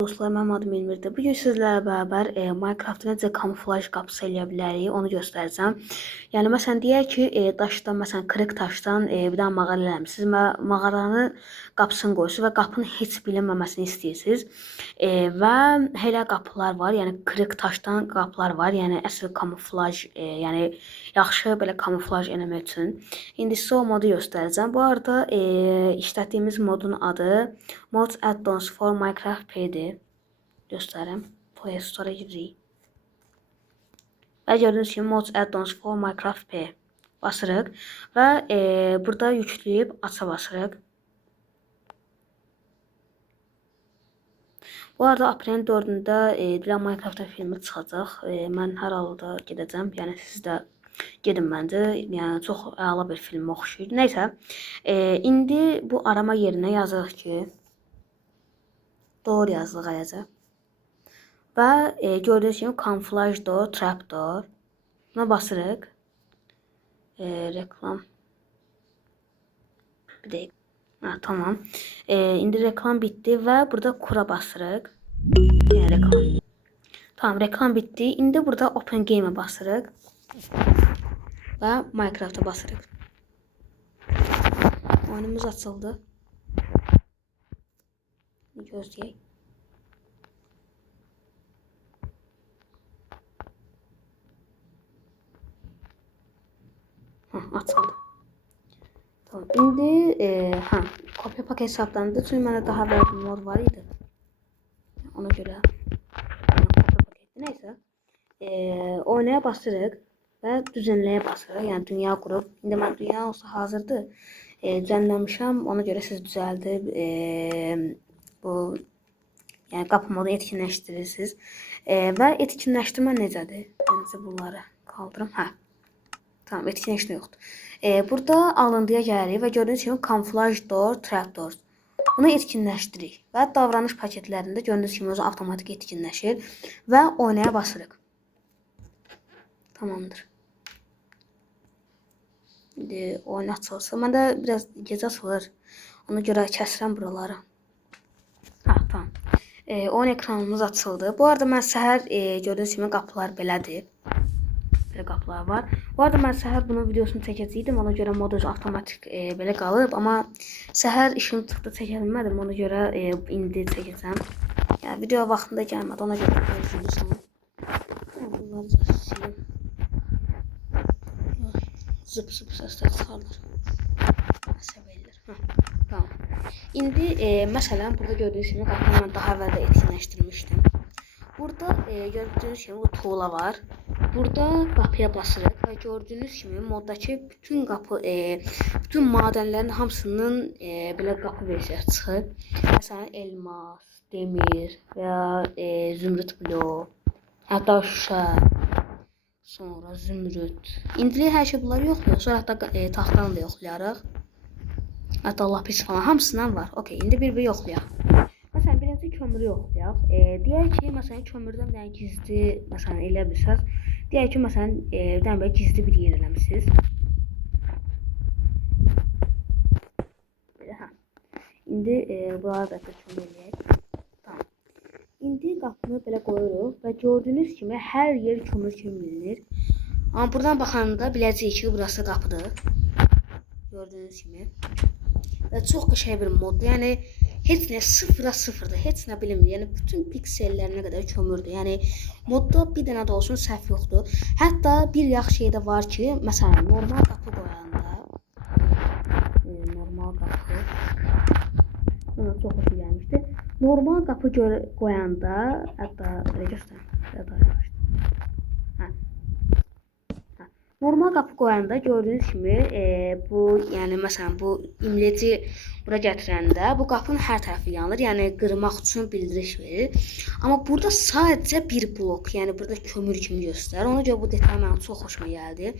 Dostlar, mənim adım Elmirdir. Bugün sizlərlə bərabər Minecraftda necə kamuflaj qapısı eləyə bilərik, onu göstərəcəm. Yəni, məsələn, deyək ki, daşdan, məsələn, kırıq daşdan bir dənə mağara eləmişsiniz. Mağaranın qapısını qoyursunuz və qapının heç bilinməməsini istəyirsiniz. Və elə qapılar var, yəni kırıq daşdan qapılar var, yəni əsl kamuflaj, yəni yaxşı belə kamuflaj eləmək üçün. İndi sizə o modu göstərəcəm. Bu arada işlətdiyimiz modun adı Mods Add-ons for Minecraft P'dir. Göstərim. Play Store-a giririk. Və gördüyünüz kimi Mods Add-ons for Minecraft P basırıq və burada yükləyib aça basırıq. Bu arada aprelin 4-də Dilan Minecraft filmi çıxacaq. Mən hər halda gedəcəm. Yəni siz də gedin məncə. Yəni çox əla bir film oxşuyur. Nəysə, indi bu arama yerinə yazırıq ki, doğru yazılıq ayacaq. Və gördüyünüz kimi Camouflage Door, Trap Door. Buna basırıq. Reklam. Bir dəqiqə. Tamam. İndi reklam bitdi və burada Kura basırıq. Yəni reklam. Tamam, reklam bitdi. İndi burada Open Game'e basırıq. Və Minecraft'a basırıq. Oyunumuz açıldı. Gözləyək. Açıldı. Tamam. İndi kopya paket hesablandı. Çünki məndə daha bir mod var idi. Ona görə kopya paketdir. Nəysə. Oynaya basırıq və düzənləyə basırıq. Yəni dünya qurub. İndi mən dünya olsa hazırdır. Düzənləmişəm. Ona görə siz düzəldib bu yəni qapı modu etkinləşdirirsiniz. Və etkinləşdirmə necədir? Məncə bunları qaldırım. Tamam, etkinləşmə yoxdur. Burada alındıya gəlirik və gördüyünüz kimi Camouflage Door, Trap Door. Bunu etkinləşdiririk və davranış paketlərində gördüyünüz kimi özü avtomatik etkinləşir və oynaya basırıq. Tamamdır. İndi oyun açılsa, məndə biraz gecə açılır. Ona görə kəsirəm buraları. Tamam. Oyun ekranımız açıldı. Bu arada mən səhər gördüyünüz kimi qapılar belədir. Qapılar var. Bu arada mən səhər bunun videosunu çəkəcəydim. Ona görə mod özü avtomatik belə qalıb. Amma səhər işim çıxdı, çəkə bilmədim. Ona görə indi çəkəcəm. Yəni video vaxtında gəlmədi. Ona görə üzülürsən. Bunları da sileyim. Zıp səslər çıxardır. Səbəylər. Tamam. İndi məsələn burada gördüyünüz kimi qapını mən daha əvvəldə etkinləşdirmişdim. Burada gördüyünüz kimi bu tuğla var. Burada qapıya basırıq və gördüyünüz kimi moddakı bütün qapı, bütün madenlərin hamısının belə qapı versiyası çıxır. Məsələn, elmas, demir və ya zümrüt bloğu, hətta şüşə, sonra zümrüt. İndilik hər şey bunları yoxlayırıq, sonra hətta taxtanı da yoxlayarıq. Hətta lapis falan hamısından var. Okey, indi bir yoxlayaq. Məsələn, birinci kömürü yoxlayaq. Deyək ki, məsələn, kömürdən bir dənə gizli, məsələn, elə bilsəz. Deyək ki, məsələn, bir dənə belə gizli bir yer eləmişsiniz. Belə, İndi bunları da kömür eləyək. Tamam. İndi qapını belə qoyuruq və gördüyünüz kimi hər yer kömür kimi bilinir. Amma buradan baxanda biləcəyik ki, burası qapıdır. Gördüyünüz kimi. Və çox qəşəng bir moddur. Yəni heç nə sıfıra sıfırdır, heç nə bilinmir. Yəni bütün piksellərinə qədər kömürdür. Yəni modda bir dənə də olsun səhv yoxdur. Hətta bir yaxşı şey də var ki, məsələn, normal qapı qoyanda buna çox xoşum gəlmişdi. Normal qapı qoyanda, hətta belə göstərim. Normal qapı qoyanda gördüyünüz kimi bu, yəni məsələn bu imleci bura gətirəndə bu qapının hər tərəfi yanır. Yəni qırmaq üçün bildiriş verir. Amma burada sadəcə bir blok, yəni burada kömür kimi göstərir. Ona görə bu detal mənim çox xoşuma gəldi.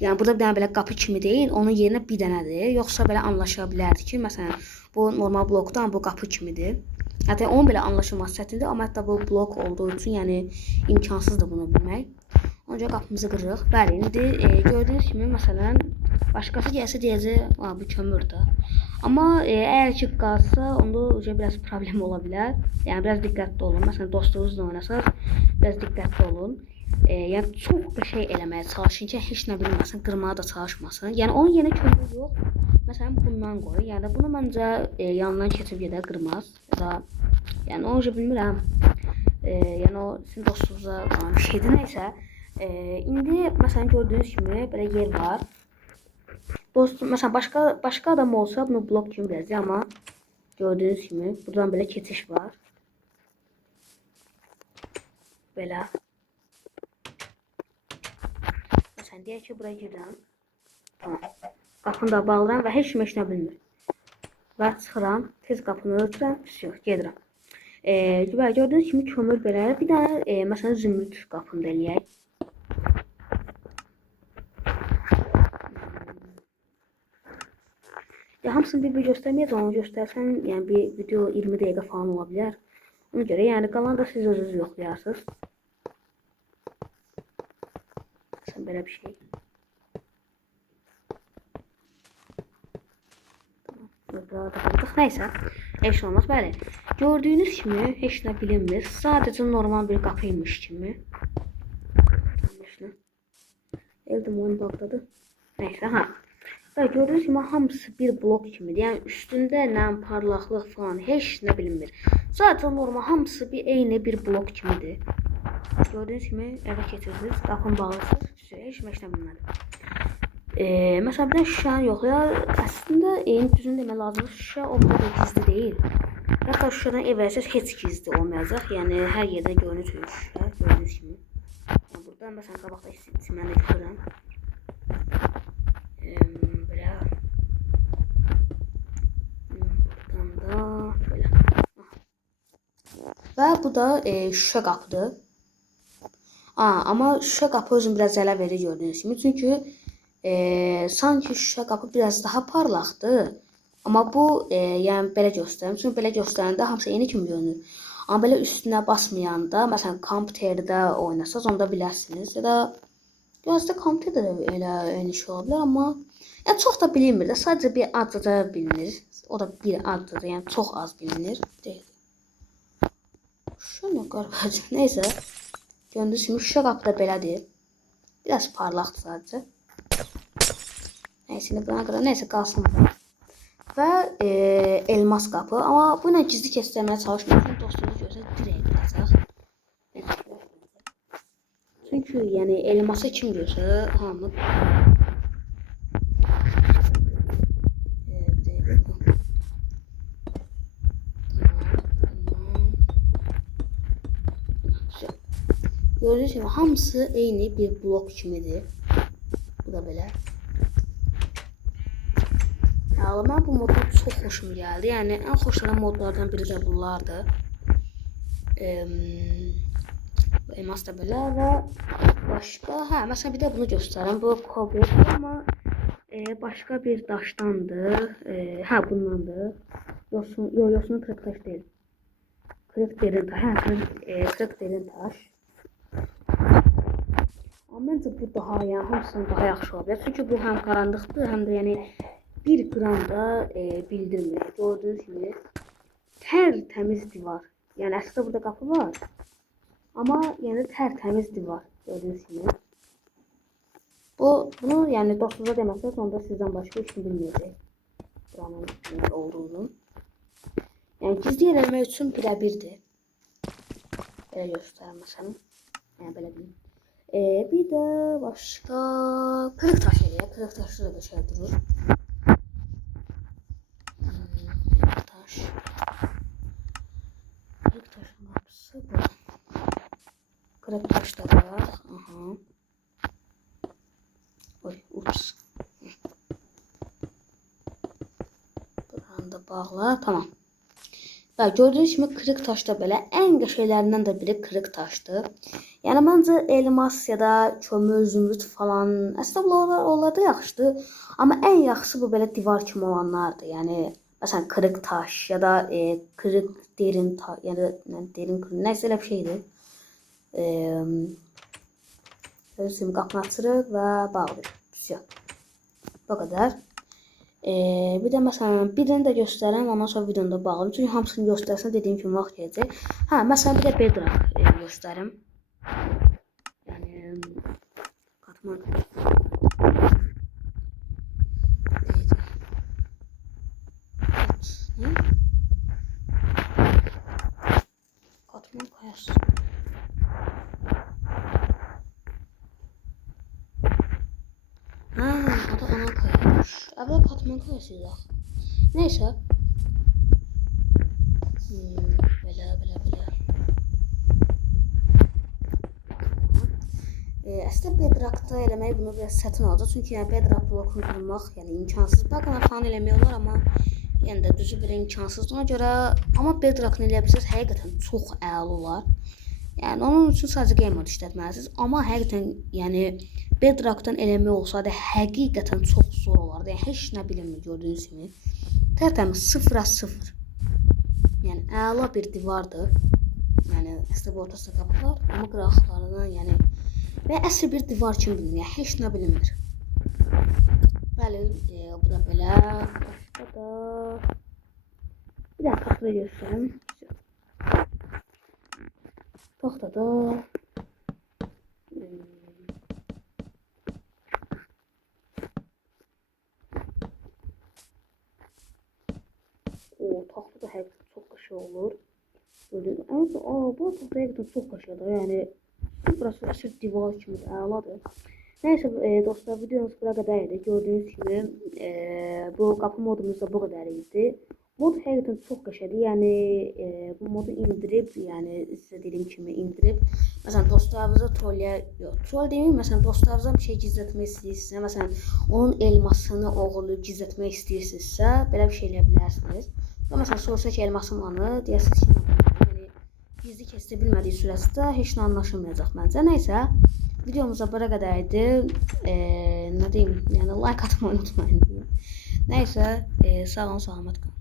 Yəni burada bir dənə belə qapı kimi deyil, onun yerinə bir dənədir. Yoxsa belə anlaşıla bilərdi ki, məsələn bu normal blokdur, amma bu qapı kimidir. Hətta onun belə anlaşılması çətindir, amma hətta bu blok olduğu üçün yəni imkansızdır bunu bilmək. Ona görə qapımızı qırırıq. Bəli, indi gördüyünüz kimi məsələn Başkası gəlsə deyəcək, "A, bu kömürdür." Amma əgər ki qalsa, onda uca biraz problem ola bilər. Yəni biraz diqqətli olun. Məsələn, dostunuzla oynasaq, biraz diqqətli olun. Yəni çox da şey eləməyə çalışın ki, heç nə bilməsin, qırmağa da çalışmasın. Yəni onun yerinə kömür yox. Məsələn, bundan qoy. Yəni bunu məncə yanından keçib gedə qırmaz. Ya da yəni onu bilmirəm. Yəni o sizin dostunuza bir şeydir nəysə. İndi məsələn gördüyünüz kimi belə yer var. Dostum, məsələn başqa adam olsa bunu blok kimi biləcək, amma gördüyünüz kimi buradan belə keçiş var. Belə. Məsələn deyək ki buraya girirəm. Tamam. Qapını da bağlayıram və heç kim heç nə bilmir. Və çıxıram, tez qapını örtürəm, yox, gedirəm. Gördüyünüz kimi kömür belə. Bir dənə məsələn zümrüd qapını da eləyək. Ya hamısını bir göstərməyəcəm, onu göstərsəm, yəni bir video 20 dəqiqə falan ola bilər. Ona görə yəni qalan da siz özünüz yoxlayarsınız. Məsələn belə bir şey. Nəysə, heç nə olmaz, bəli. Gördüyünüz kimi heç nə bilinmir. Sadəcə normal bir qapıymış kimi. Eldim oyun bağladı. Nəysə, ha. Və gördüyünüz kimi hamısı bir blok kimidir. Yəni üstündə nə parlaqlıq falan heç nə bilinmir. Sadəcə normal hamısı bir eyni bir blok kimidir. Gördüyünüz kimi evə keçirsiniz, qapını bağlısınız, heç nə bilmədim. Məsələn bir də şüşəni yoxlayar. Əslində düzünü demək lazımdır, şüşə o qədər gizli deyil. Hətta şüşədən ev əlsəz heç gizli olmayacaq. Yəni hər yerdən görünür şüşə, gördüyünüz kimi. Buradan məsələn qabaqda mən də görürəm. Belə. Buradan da belə. Və bu da şüşə qapıdır. Amma şüşə qapı özünü biraz zələ verir gördüyünüz kimi. Çünki sanki şüşə qapı biraz daha parlaqdır. Amma bu yəni belə göstərim. Çünki belə göstərəndə hamısı eyni kimi görünür. Amma belə üstünə basmayanda, məsələn kompüterdə oynasanız onda bilərsiniz. Ya da biraz da kompüterdə də elə eyni şey ola bilər, amma yəni çox da bilinmir də. Sadəcə bir azca bilinir. O da bir azca, yəni çox az bilinir. Deyil. Şuna qarşı. Nəysə. Gördüyünüz kimi şüşə qapı da belədir. Biraz parlaqdır sadəcə. Nəysə qalsın bu. Və elmas qapı. Amma bu ilə gizli keçirməyə çalışmayın. Dostunuz görsə direkt qıracaq. Çünki yəni elması kim görsə hamı gördüyünüz kimi hamısı eyni bir blok kimidir. Bu da belə. Mən bu modu çox xoşum gəldi. Yəni ən xoşlanan modlardan biri də bunlardır. Elmas da belə və başqa, məsələn bir də bunu göstərəm. Bu kobalt, amma başqa bir daşdandır. Bundandır. Yosunun kırıq daş deyil. Kırıq derin daş. Kırıq derin daş. Amma məncə bu daha, yəni hamısından daha yaxşı ola bilər. Çünki bu həm qaranlıqdır, həm də yəni bir qram da bildirmir. Gördüyünüz kimi tərtəmiz divar. Yəni əslində burada qapı var. Amma yəni tərtəmiz divar. Gördüyünüz kimi. Bunu yəni dostunuza deməsəniz, onda sizdən başqa heç kim bilməyəcək. Buranın olduğunu. Yəni gizli eləmək üçün birebirdir. Belə göstərim məsələn. Yəni belə deyim. Bir də başqa kırıq taş eləyək. Kırıq taşı da şey durur. Taş. Kırıq taşın qapısı bu. Kırıq taş da var. Oy, ups. Buranı da bağla. Tamam. Və gördüyünüz kimi kırıq taş da belə ən qəşənglərindən də biri kırıq taşdır. Yəni məncə elmas ya da kömür, zümrüd falan əslində onlar da yaxşıdır. Amma ən yaxşısı bu belə divar kimi olanlardır. Yəni məsələn kırıq taş ya da kırıq derin taş ya da derin kırıq nəsə elə bir şeydir. Gördüyünüz kimi qapını açırıq və bağlayırıq. Bu kadar. Bir de mesela birini de göstereyim, ondan sonra videonu da bağlayayım. Çünkü hamısını göstersen dediğim gibi vaxt gələcək. Ha, mesela bir de Bedrock göstereyim. Yani katman. Ne? Katman kayası. Ha, adı ona kaymış. Abi katman kayası ya. Neyse. Belə. Əslində Bedrock'da eləmək bunu biraz çətin olacaq. Çünki yəni Bedrock blokunu qurmaq yəni imkansız. Baxın falan eləmək olar, amma yəni də düzü belə imkansızdır. Ona görə amma Bedrock'ını eləyə bilsəz həqiqətən çox əla olar. Yəni onun üçün sadəcə game mode işlətməlisiniz. Amma həqiqətən yəni Bedrock'dan eləmək olsaydı həqiqətən çox zor olardı. Yəni heç nə bilinmir gördüyünüz kimi. Tərtəmiz 0-0. Yəni əla bir divardır. Yəni əslində ortasında qapı var, amma qıraqlarından yəni və əsl bir divar kimi bilinir. Yəni heç nə bilinmir. Bəli, bu da belə. Başqa da bir daha taxta göstərim. Taxtada taxta da həqiqətən çox qəşəng olur. Gördüyünüz gibi, bu taxta həqiqətən çox qəşəngdir. Yəni burası əsl divar kimi əladır. Neyse dostlar, videomuz bura qədər idi. Gördüyünüz kimi bu qapı modumuz da bu qədər idi. Mod həqiqətən çox qəşəngdir. Yəni bu modu indirib, yəni sizə dediyim kimi indirib. Məsələn dostlarınıza troll deməyim, məsələn dostlarınıza bir şey gizlətmək istəyirsinizsə, məsələn onun elmasını oğurlayıb gizlətmək istəyirsinizsə, belə bir şey eləyə bilərsiniz. Və məsələn sorsa ki, elmasım anı, deyəsiniz ki, yəni gizli kəsə bilmədiyi sürədə heç nə anlaşılmayacaq məncə. Neysə, videomuzda bura qədər idi. Nə deyim, yəni like atmayı unutmayın deyim. Neysə, sağ olun, salamat qalın.